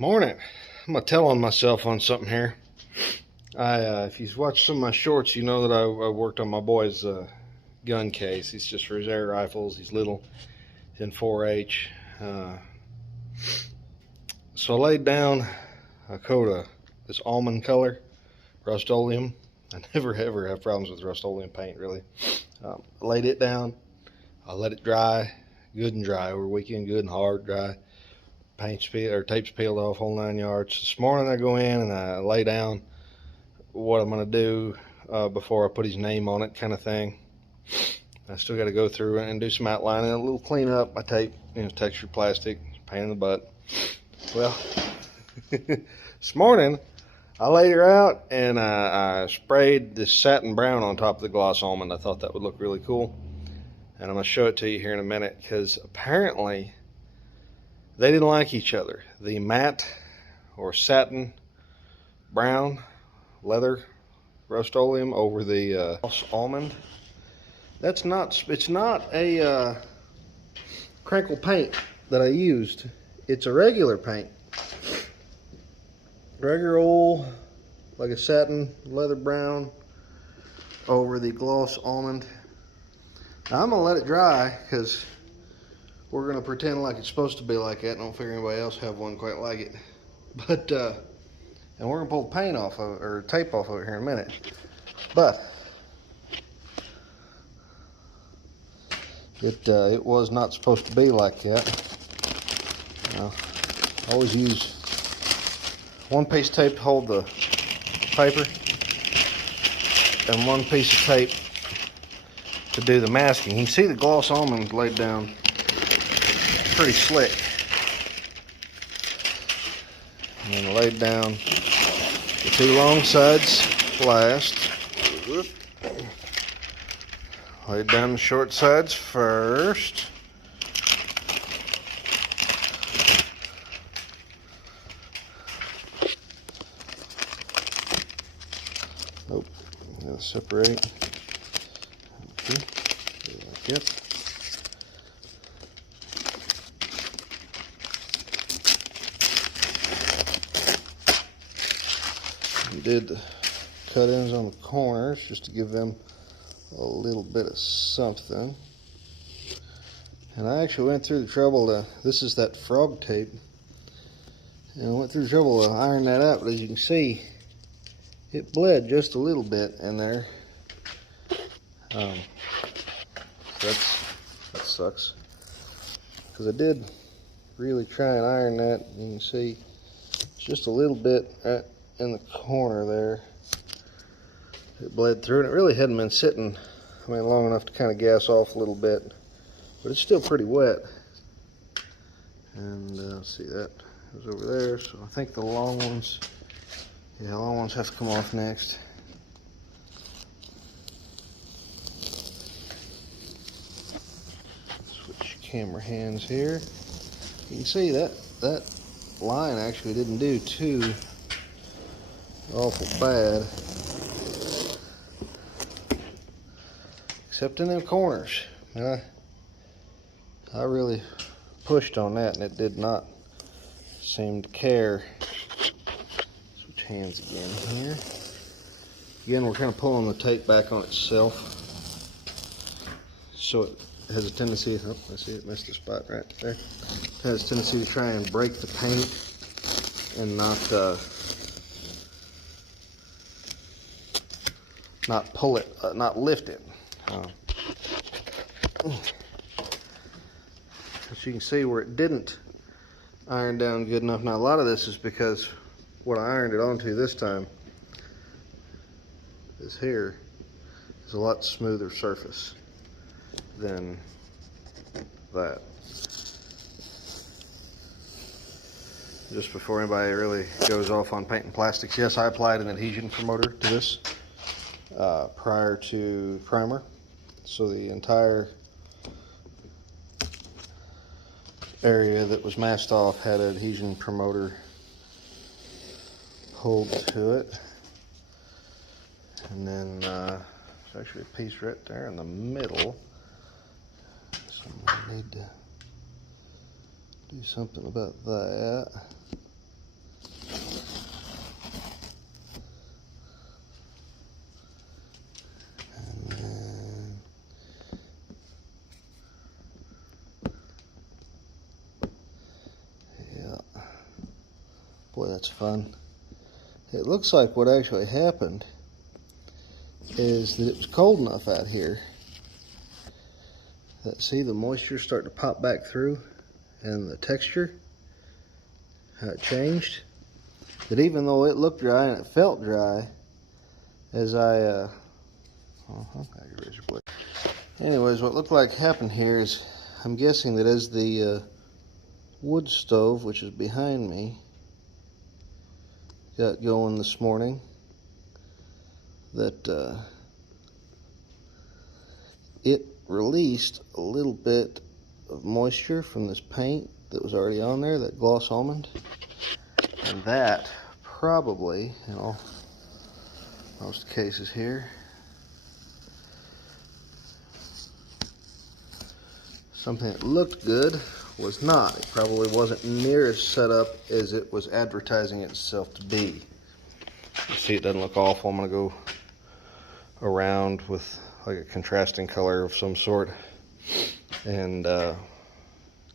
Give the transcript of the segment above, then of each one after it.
Morning. I'm gonna tell on myself on something here. If you've watched some of my shorts, you know that I worked on my boy's gun case. He's just for his air rifles. He's little. He's in 4-H. So I laid down a coat of this almond color, Rust-Oleum. I never ever have problems with Rust-Oleum paint, really. I laid it down. I let it dry, good and dry over the weekend, good and hard dry. Tape's peeled off, whole 9 yards. This morning I go in and I lay down what I'm gonna do before I put his name on it, kind of thing. I still got to go through it and do some outlining, a little cleanup. My tape, textured plastic, pain in the butt. Well, this morning I laid her out and I sprayed this satin brown on top of the gloss almond. I thought that would look really cool, and I'm gonna show it to you here in a minute because apparently they didn't like each other. The matte or satin brown leather Rust-Oleum over the gloss almond. It's not a crinkle paint that I used. It's a regular paint. Regular old, like a satin leather brown over the gloss almond. Now I'm gonna let it dry because we're gonna pretend like it's supposed to be like that. I don't figure anybody else have one quite like it. But and we're gonna pull the paint off of it, or tape off of it here in a minute. But it was not supposed to be like that. I always use one piece of tape to hold the paper and one piece of tape to do the masking. You can see the gloss almond laid down pretty slick. And then laid down the two long sides last. Laid down the short sides first. Nope, I'm gonna separate. Okay, like that. We did cut ends on the corners just to give them a little bit of something. And I actually went through the trouble to, this is that frog tape, and I went through the trouble to iron that out, but as you can see, it bled just a little bit in there. That sucks, because I did really try and iron that. You can see it's just a little bit in the corner there. It bled through, and it really hadn't been sitting, long enough to kind of gas off a little bit, but it's still pretty wet. And let's see, that was over there, so I think the long ones, the long ones have to come off next. Switch camera hands here. You can see that line actually didn't do too awful bad, except in them corners. And I really pushed on that, and it did not seem to care. Switch hands again here. Again, we're kind of pulling the tape back on itself, so it has a tendency, oh, I see it missed a spot right there. It has a tendency to try and break the paint and not pull it, not lift it. As you can see where it didn't iron down good enough. Now a lot of this is because what I ironed it onto this time is here is a lot smoother surface than that. Just before anybody really goes off on paint and plastics, yes, I applied an adhesion promoter to this prior to primer, so the entire area that was masked off had an adhesion promoter pulled to it. And then there's actually a piece right there in the middle, so I need to do something about that. Boy, that's fun. It looks like what actually happened is that it was cold enough out here that, see, the moisture starting to pop back through, and the texture, how it changed, that even though it looked dry and it felt dry, as I anyways, what looked like happened here is, I'm guessing that as the wood stove, which is behind me, got going this morning, that it released a little bit of moisture from this paint that was already on there, that gloss almond, and that probably, in most cases here, something that looked good was not. It probably wasn't near as set up as it was advertising itself to be. You see, it doesn't look awful. I'm going to go around with like a contrasting color of some sort and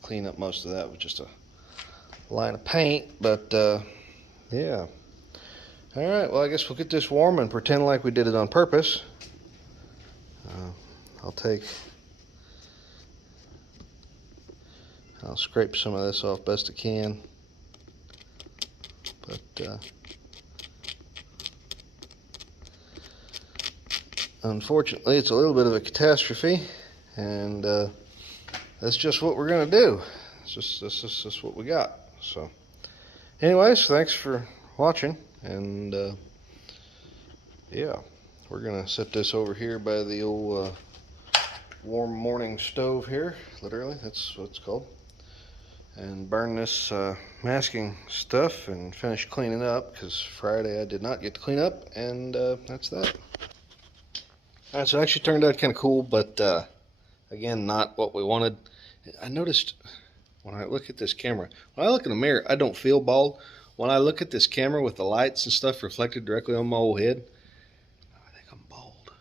clean up most of that with just a line of paint. But yeah. Alright, well, I guess we'll get this warm and pretend like we did it on purpose. I'll scrape some of this off best I can, but unfortunately it's a little bit of a catastrophe, and that's just what we're gonna do. This is what we got. So anyways, thanks for watching, and yeah, we're gonna set this over here by the old warm morning stove here. Literally, that's what it's called. And burn this masking stuff and finish cleaning up, because Friday I did not get to clean up, and that's that. Alright, so it actually turned out kind of cool, but again, not what we wanted. I noticed when I look at this camera, when I look in the mirror, I don't feel bald. When I look at this camera with the lights and stuff reflected directly on my old head, I think I'm bald.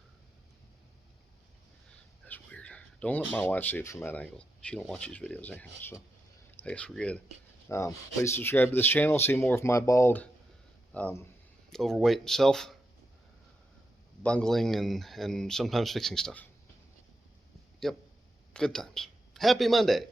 That's weird. Don't let my wife see it from that angle. She don't watch these videos anyhow, so I guess we're good. Please subscribe to this channel, see more of my bald, overweight self, bungling and sometimes fixing stuff. Yep, good times. Happy Monday.